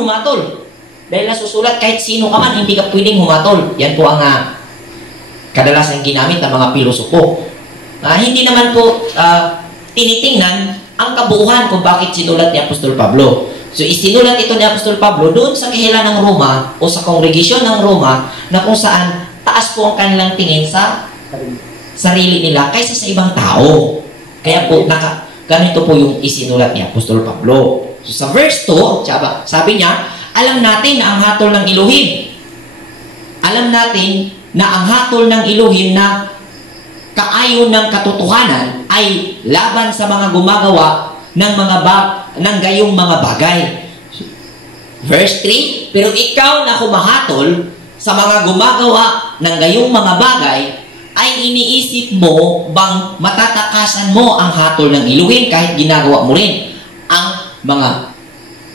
humatol. Dahil nasusulat, kahit sino ka man, hindi ka pwedeng humatol. Yan po ang kadalasan ginamit ng mga pilosopo. Hindi naman po tinitingnan ang kabuuan kung bakit sinulat ni Apostol Pablo. So, isinulat ito ni Apostol Pablo doon sa kahilan ng Roma o sa kongregasyon ng Roma na kung saan taas po ang kanilang tingin sa sarili nila kaysa sa ibang tao. Kaya po, ganito po yung isinulat ni Apostol Pablo. So, sa verse 2, sabi niya, alam natin na ang hatol ng Elohim. Alam natin na ang hatol ng Elohim na kaayon ng katotohanan ay laban sa mga gumagawa ng gayong mga bagay. Verse 3, pero ikaw na humahatol sa mga gumagawa ng gayong mga bagay, ay iniisip mo bang matatakasan mo ang hatol ng Elohim kahit ginagawa mo rin ang mga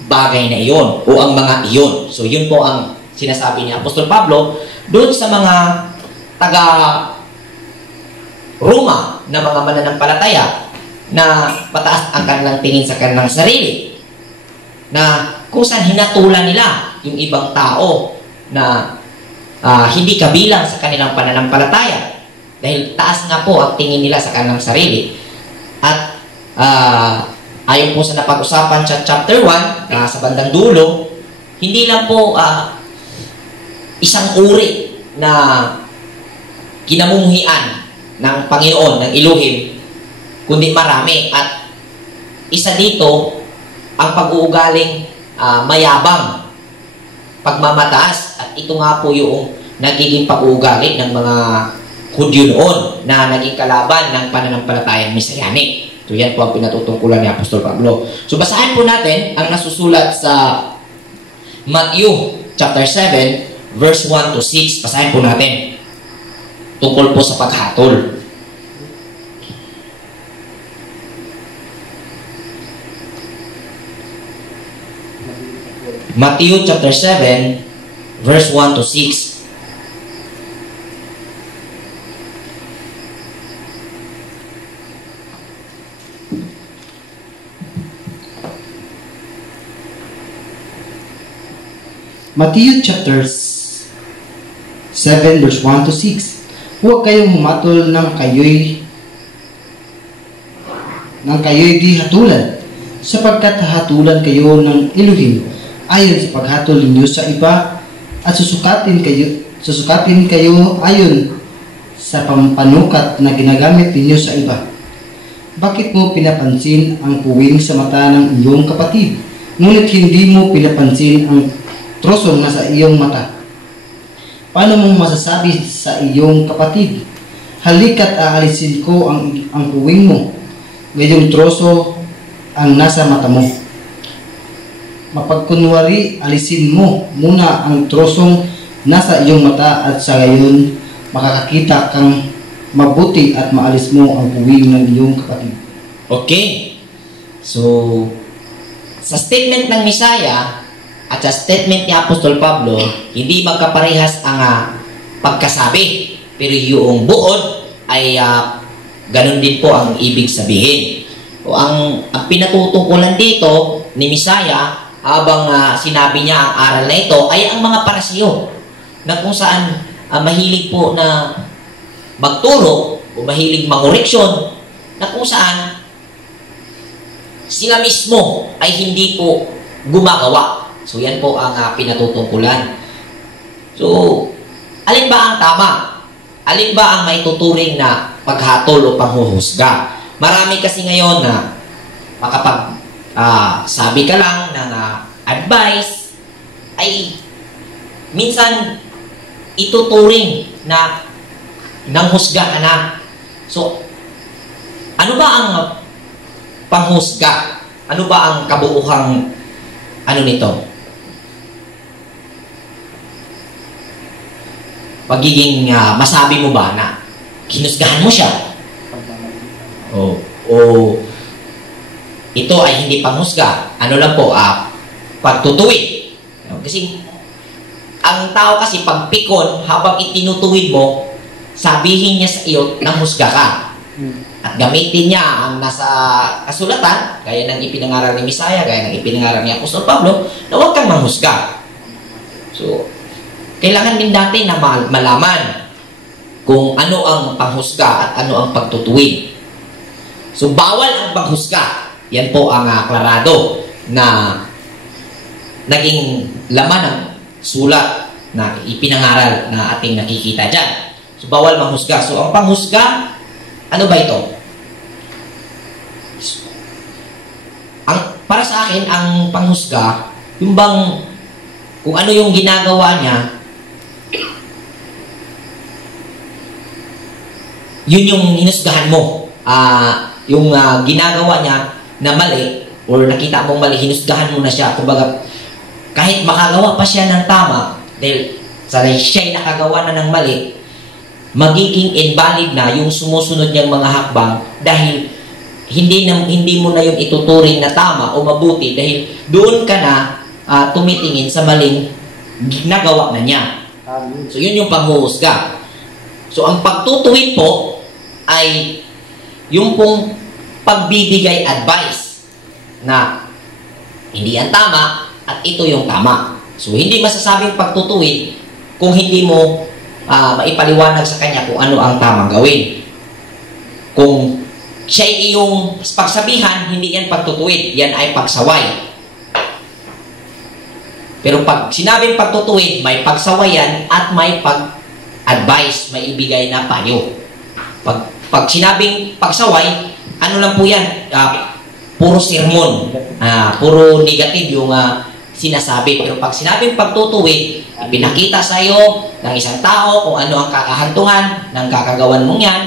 bagay na iyon o ang mga iyon. So yun po ang sinasabi ni Apostol Pablo doon sa mga taga Roma na mga mananampalataya na mataas ang kanilang tingin sa kanilang sarili, na kung saan hinatulan nila yung ibang tao na hindi kabilang sa kanilang pananampalataya dahil taas nga po ang tingin nila sa kanilang sarili. At ayon po sa napag-usapan sa chapter 1 sa bandang dulo, hindi lang po isang uri na kinamumuhian ng Panginoon, ng Elohim, kundi marami. At isa dito ang pag-uugaling mayabang, pagmamataas. At ito nga po yung nagiging pag-uugali ng mga Hudyo noon na naging kalaban ng pananampalatayang Messianic. So yan po ang pinatutungkulan ni Apostol Pablo. So basahin po natin ang nasusulat sa Matthew chapter 7 verse 1 to 6. Basahin po natin tungkol po sa paghatol. Matthew chapter 7 verse 1 to 6. Matthew chapter 7 verse 1 to 6. Huwag kayong humatol ng kayo'y di hatulan, sapagkat hatulan kayo ng Elohim ayon sa paghatol ninyo sa iba, at susukatin kayo ayon sa pampanukat na ginagamit ninyo sa iba. Bakit mo pinapansin ang puwing sa mata ng iyong kapatid, ngunit hindi mo pinapansin ang trosong nasa iyong mata? Paano mo masasabi sa iyong kapatid, halika't aalisin ko ang puwing mo, ngayong troso ang nasa mata mo? Mapagkunwari, alisin mo muna ang trosong nasa iyong mata, at sa gayon makakakita kang mabuti at maalis mo ang puwing ng iyong kapatid. Okay. So, sa statement ng Misaya at sa statement ni Apostol Pablo, hindi magkaparehas ang pagkasabi. Pero yung buod ay ganun din po ang ibig sabihin. O ang pinatutungkulan dito ni Misaya habang sinabi niya ang aral na ito ay ang mga parasiyo na kung saan mahilig po na magturo o mahilig mangoreksyon, na kung saan sila mismo ay hindi po gumagawa. So yan po ang pinatutungkulan. So alin ba ang tama? Alin ba ang may tuturing na paghatol o panghuhusga? Marami kasi ngayon na makapag sabi ka lang ng advice ay minsan ituturing na nanghusga ka na. So ano ba ang panghusga? Ano ba ang kabuuhang nito? Pagiging masabi mo ba na hinusgahan mo siya? O ito ay hindi panghusga. Ano lang po, pagtutuwid. Kasi ang tao kasi pagpikon, habang itinutuwid mo, sabihin niya sa iyo, nanghusga ka. at gamitin niya ang nasa kasulatan, gaya ng ipinangaral ni Misaya, gaya ng ipinangaral ni Apostol Pablo, na huwag kang manghusga. So, kailangan din natin na malaman kung ano ang panghusga at ano ang pagtutuwid. So, bawal ang panghusga. Yan po ang aklarado na naging laman ng sulat na ipinangaral na ating nakikita dyan. So, bawal manghusga. So, ang panghusga, ano ba ito? Para sa akin, ang panghusga, yung bang, kung ano yung ginagawa niya, yun yung hinusgahan mo. Yung ginagawa niya na mali, or nakita mong mali, hinusgahan mo na siya. Kumbaga, kahit makagawa pa siya ng tama, dahil siya'y nakagawa na ng mali, magiging invalid na yung sumusunod niyang mga hakbang dahil hindi mo na yung ituturing na tama o mabuti dahil doon ka na tumitingin sa maling ginagawa na niya. So, yun yung panghuhusga. So, ang pagtutuwid po ay yung pong pagbibigay advice na hindi yan tama at ito yung tama. So, hindi masasabing pagtutuwid kung hindi mo maipaliwanag sa kanya kung ano ang tamang gawin. Kung siya ay iyong pagsabihan, hindi yan pagtutuwid, yan ay pagsaway. Pero pag sinabing pagtutuwid, may pagsawayan at may pag-advise, may ibigay na payo. Pag sinabing pagsaway, ano lang po yan? Puro sermon, puro negative yung sinasabi. Pero pag sinabing pagtutuwid, ipinakita sa iyo ng isang tao kung ano ang kakahantungan ng kakagawan mong yan,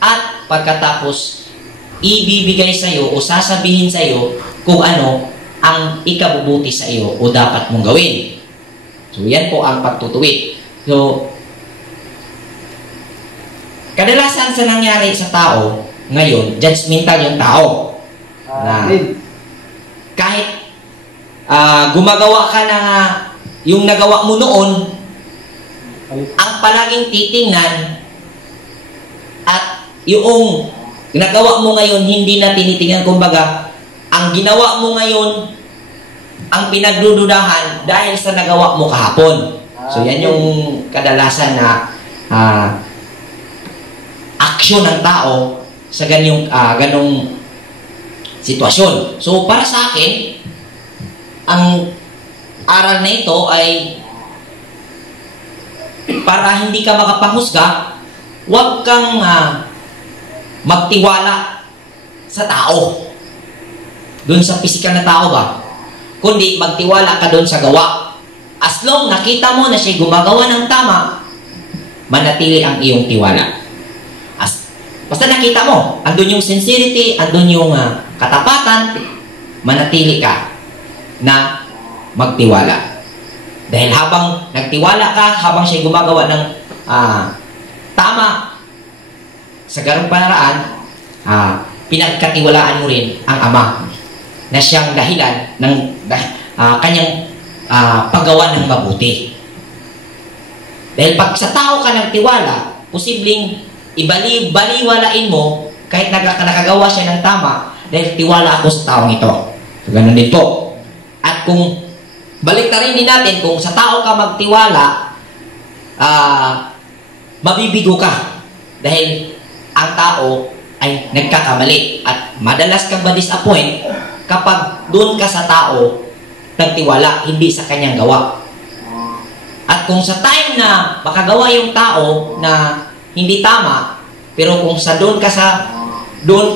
at pagkatapos ibibigay sa iyo o sasabihin sa iyo kung ano ang ikabubuti sa iyo o dapat mong gawin. So, yan po ang pagtutuwid. So, kadalasan sa nangyari sa tao ngayon, judgmental yung tao. Na kahit gumagawa ka na yung nagawa mo noon, ang palaging titingnan at yung nagawa mo ngayon hindi na tinitingnan. Kumbaga, ang ginawa mo ngayon ang pinagdududahan dahil sa nagawa mo kahapon. So, yan yung kadalasan na aksyon ng tao sa ganong sitwasyon. So, para sa akin, ang aral na ito ay para hindi ka makapanghusga, huwag kang magtiwala sa tao. Doon sa pisikal na tao ba? Kundi magtiwala ka doon sa gawa. As long nakita mo na siya gumagawa ng tama, manatili ang iyong tiwala. Basta nakita mo, andun yung sincerity, andun yung katapatan, manatili ka na magtiwala. Dahil habang nagtiwala ka, habang siya gumagawa ng tama, sa ganung paraan, pinagkatiwalaan mo rin ang Ama na siyang dahilan ng kanyang paggawa ng mabuti. Dahil pag sa tao ka nagtiwala, posibleng ibali-baliwalain mo kahit nakagawa siya ng tama dahil tiwala ako sa taong ito. So, ganun din po. At kung balik na rin din natin, kung sa tao ka magtiwala, mabibigo ka dahil ang tao ay nagkakamali at madalas kang ma-disappoint kapag doon ka sa tao nagtiwala, hindi sa kanyang gawa. At kung sa time na makagawa yung tao na hindi tama, pero kung sa doon ka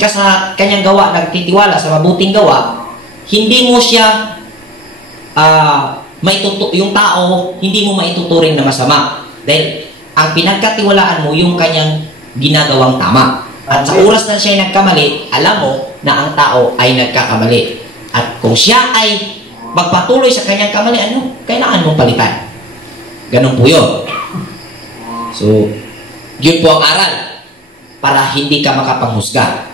sa kanyang gawa nagtitiwala sa mabuting gawa, hindi mo siya yung tao hindi mo maituturing na masama dahil ang pinagkatiwalaan mo yung kanyang ginagawang tama. At sa oras na siya ay nagkamali, alam mo na ang tao ay nagkakamali. At kung siya ay magpatuloy sa kanyang kamali, kailangan mong palitan. Ganun po yun. So, yun po ang aral para hindi ka makapanghusga.